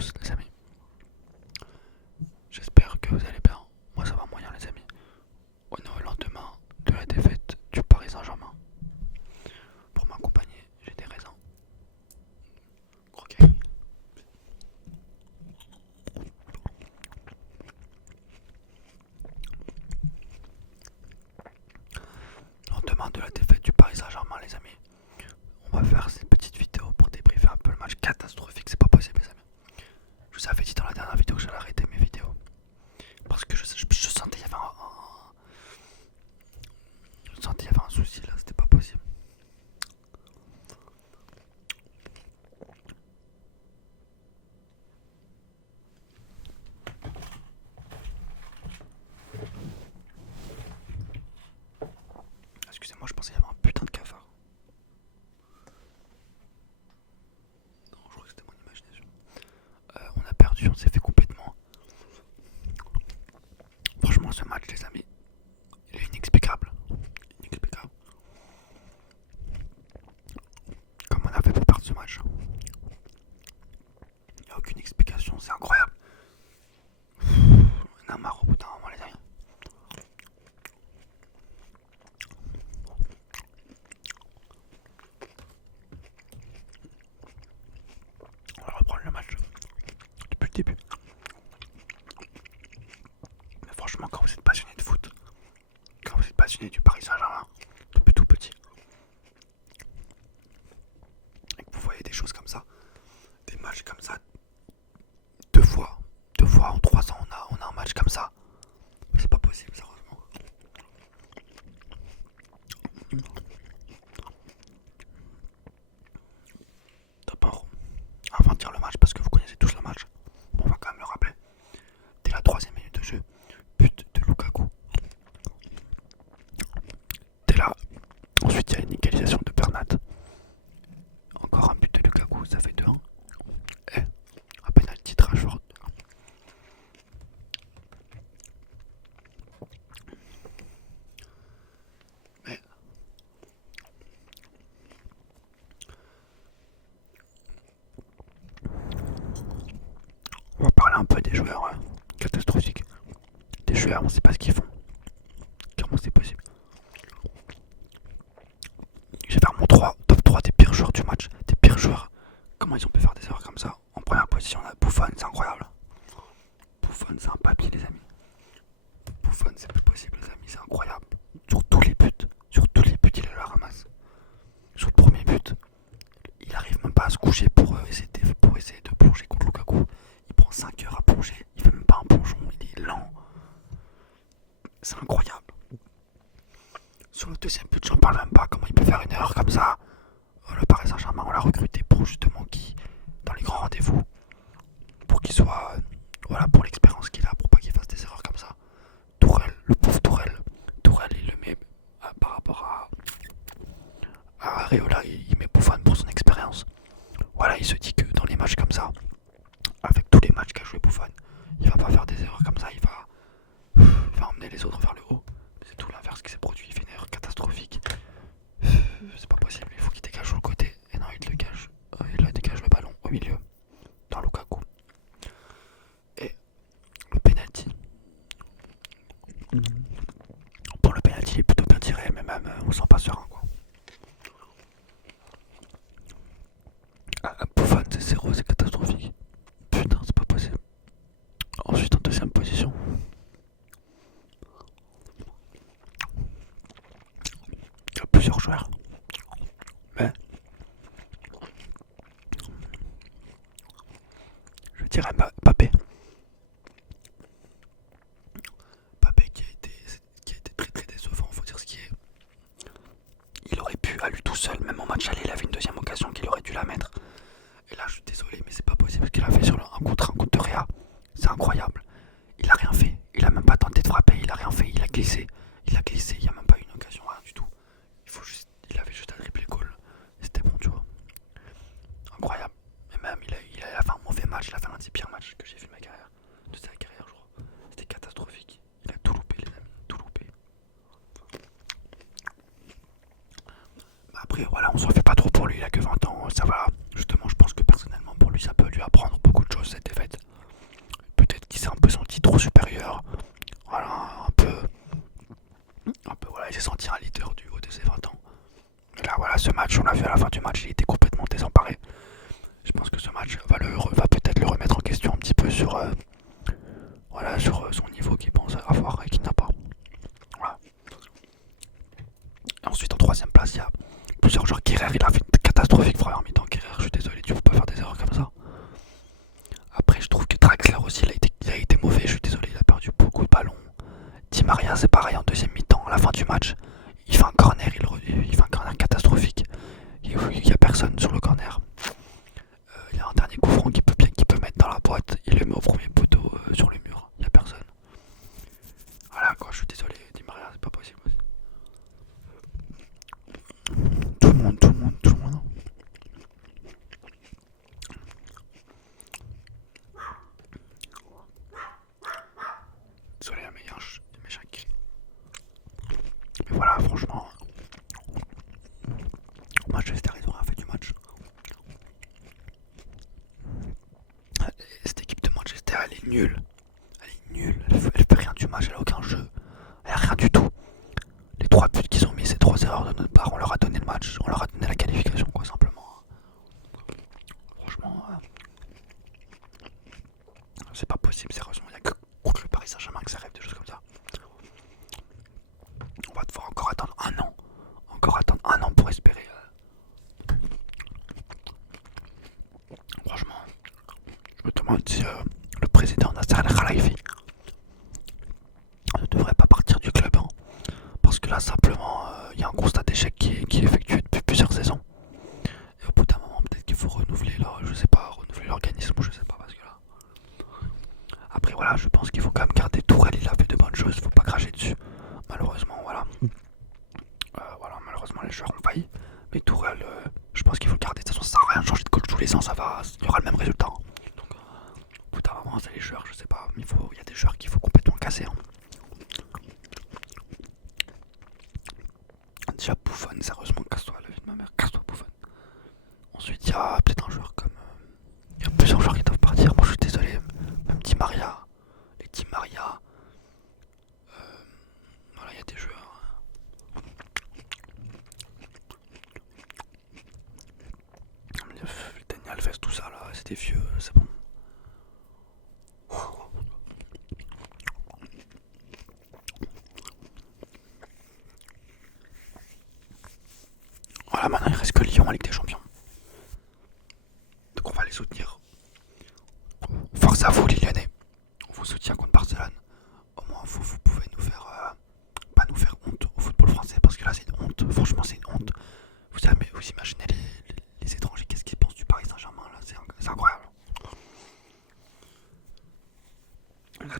tous les amis. J'espère que vous allez bien. Moi ça va moyen les amis. Au lendemain de la défaite du Paris Saint-Germain. Pour m'accompagner, j'ai des raisins. Ok. Lendemain de la défaite du Paris Saint-Germain les amis. On va faire ces petites vidéos pour débriefer un peu le match catastrophique, c'est pas possible les amis. Je vous avais dit dans la dernière vidéo que j'allais arrêter mes vidéos. Parce que je sentais qu'il y avait je sentais qu'il y avait un souci là, c'était pas possible. Excusez-moi, je pensais qu'il y avait un putain de cafard. Non, je crois que c'était mon imagination. On a perdu, on s'est fait complètement. Franchement, ce match, les amis, il est inexplicable. Inexplicable. Comment on a fait pour perdre ce match? Il n'y a aucune explication, c'est incroyable. On a marre au bout d'un moment, les amis. On va reprendre le match depuis le début. Mais franchement, quand vous êtes passionné de foot, quand vous êtes passionné du Paris Saint-Germain, depuis tout petit, et que vous voyez des choses comme ça, des matchs comme ça, deux fois en 3 ans, on a un match comme ça. C'est pas possible, sérieusement. D'abord, avant de dire le match, parce que vous connaissez tous le match, on va quand même le rappeler. Dès la 3e minute de jeu, but de Lukaku. Dès là, ensuite il y a une égalisation de Bernat. Encore un but de Lukaku, ça fait 2-1. Et un penalty de Rashford. Mais on va parler un peu des joueurs catastrophiques. Des joueurs, on sait pas ce qu'ils font. Comment c'est possible? Je vais faire mon top 3 des pires joueurs du match. Des pires joueurs. Comment ils ont pu faire des erreurs comme ça? En première position, on a Buffon, c'est incroyable. Buffon, c'est un papier, les amis. Buffon, c'est plus possible, les amis, c'est incroyable. Sur tous les buts, il a la ramasse. Sur le premier but, il arrive même pas à se coucher pour essayer de plonger contre Lukaku. Il prend 5 heures à plonger, il fait même pas un plongeon, il est lent. C'est incroyable. Sur le deuxième but, j'en parle même pas. Comment il peut faire une erreur comme ça? Le Paris Saint-Germain, on l'a recruté pour justement qui, dans les grands rendez-vous, pour qu'il soit, voilà, pour l'expérience qu'il a, pour pas qu'il fasse des erreurs comme ça. Tourelle, le pauvre Tourelle, il le met par rapport à Areola, il met Buffon pour son expérience. Voilà, il se dit que dans les matchs comme ça, avec tous les matchs qu'a joué Buffon, il va pas faire des erreurs comme ça, il va emmener les autres vers le haut. C'est tout l'inverse qui s'est produit, il fait une erreur catastrophique. C'est pas possible, il faut qu'il dégage sur le côté. Et non, il dégage le ballon au milieu, dans Lukaku. Et le penalty. Bon, le penalty est plutôt bien tiré, mais même on sent pas serein quoi. Buffon, c'est 0, c'est catastrophique. Putain, c'est pas possible. Ensuite, en deuxième position, il y a plusieurs joueurs. Mais je dirais Mbappé. Mbappé qui a été très très décevant, faut dire ce qui est. Il aurait pu, à lui tout seul, même en match aller, il avait une deuxième occasion qu'il aurait dû la mettre. Et là, je suis désolé, mais c'est pas possible ce qu'il a fait sur le 1 contre 1 contre Réa. C'est incroyable. Il a rien fait. Il a même pas tenté de frapper. Il a rien fait. Il a glissé. Il n'y a même pas eu une occasion, rien du tout. Il avait juste un triple goal. C'était bon, tu vois. Incroyable. Et même, il a fait un mauvais match. Il a fait l'un des pires matchs que j'ai vu de ma carrière. De sa carrière, je crois. C'était catastrophique. Il a tout loupé, les amis. Tout loupé. Bah après, voilà, on s'en fait pas trop pour lui. Il a que 20 ans. Ça va. Justement, je pense que personnellement, pour lui, ça peut lui apprendre beaucoup de choses, cette est nulle. Elle est nulle. Elle fait rien du match, elle a aucun jeu. Elle a rien du tout. Les 3 buts qu'ils ont mis, c'est 3 erreurs de notre part. On leur a donné le match. On leur a donné la qualification, quoi, simplement. Franchement, c'est pas possible, sérieusement. Il n'y a que contre le Paris Saint-Germain que ça rêve des choses comme ça. On va devoir encore attendre un an. Encore attendre un an pour espérer. Franchement, je me demande si le président Nasser Al-Khelaifi ne devrait pas partir du club. Hein, parce que là, simplement, il y a un constat d'échec qui est effectué depuis plusieurs saisons. Et au bout d'un moment, peut-être qu'il faut renouveler renouveler l'organisme, je sais pas, parce que là. Après, voilà, je pense qu'il faut quand même garder Tourelle, il a fait de bonnes choses, il faut pas cracher dessus. Malheureusement, voilà. Voilà, malheureusement, les joueurs ont failli. Mais Tourelle, je pense qu'il faut le garder. De toute façon, ça sert à rien de changer de coach tous les ans, il y aura le même résultat. Hein. Donc, au bout d'un moment, c'est les joueurs, je sais pas, mais il y a des joueurs qu'il faut complètement casser. Hein. Déjà, Buffon, sérieusement, casse-toi, la vie de ma mère, casse-toi, Buffon. Ensuite, il y a peut-être un joueur comme. Il y a plusieurs joueurs qui doivent partir. Moi, je suis désolé. Même Di Maria. Les Di Maria. Voilà, il y a des joueurs. Daniel Alves, tout ça là, c'est des vieux, c'est bon. Voilà, maintenant il reste que Lyon en Ligue des Champions. Donc on va les soutenir. Force à vous, les Lyonnais. On vous soutient contre Barcelone. Au moins vous pouvez nous faire pas nous faire honte au football français parce que là c'est une honte. Franchement c'est une honte. Vous imaginez les étrangers, qu'est-ce qu'ils pensent du Paris Saint-Germain là, c'est incroyable. On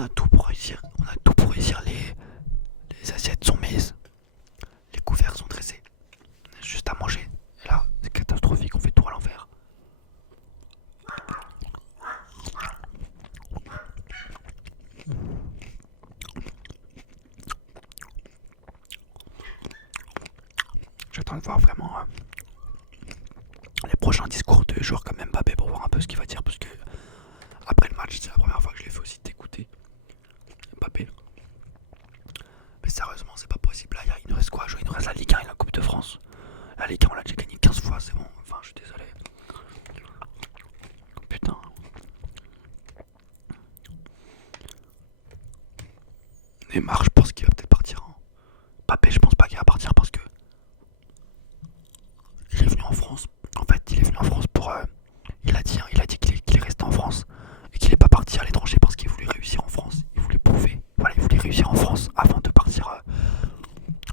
a tout pour réussir. On a tout pour réussir. Les assiettes sont mises. Les couverts sont dressés. On a juste à manger. Et là, c'est catastrophique, on fait tout à l'envers. J'attends de voir vraiment les prochains discours de joueurs comme Mbappé pour voir un peu ce qu'il va dire. Parce que après le match, c'est la première fois que je l'ai fait aussi t'écouter. Mbappé. Mais sérieusement, c'est pas possible. Là, il nous reste quoi à jouer? Il nous reste la Ligue 1 et la Coupe de France. La Ligue 1, on l'a déjà gagné 15 fois, c'est bon. Enfin, je suis désolé. Putain. Neymar, je pense qu'il va peut-être partir. Hein. Mbappé, je pense pas qu'il va partir parce que il est venu en France. En fait, il est venu en France pour. Il a dit qu'il est resté en France et qu'il est pas parti à l'étranger parce qu'il voulait réussir en France. Il voulait prouver. Voilà, il voulait réussir en France avant de partir à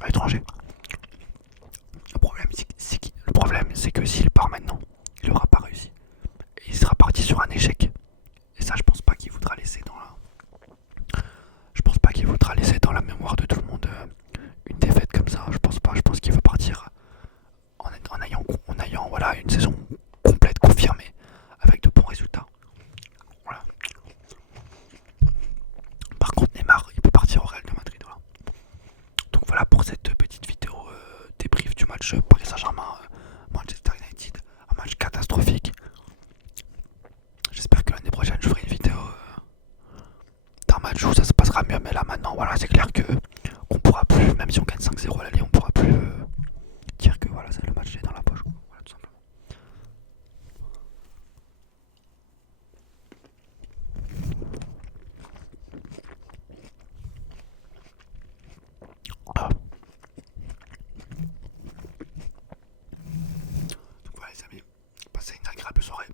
l'étranger. Le problème, c'est que s'il part maintenant, il aura pas réussi. Et il sera parti sur un échec. Et ça, je pense pas qu'il voudra laisser dans la. Je pense pas qu'il voudra laisser dans la mémoire de tout le monde une défaite comme ça. Je pense pas. Je pense qu'il veut partir en ayant voilà, une saison complète confirmée avec de bons résultats. Voilà. Par contre, Neymar, il peut partir au Real de Madrid. Voilà. Donc voilà pour cette petite vidéo débrief du match Paris Saint-Germain Manchester United, un match catastrophique. J'espère que l'année prochaine je ferai une vidéo d'un match où ça se passera mieux, mais là maintenant voilà, c'est clair que on pourra plus, même si on gagne 5-0 à l'aller, on pourra plus dire que voilà, le match est dans la poche. Voilà, tout simplement. Ah. Donc voilà les amis, passez une agréable soirée.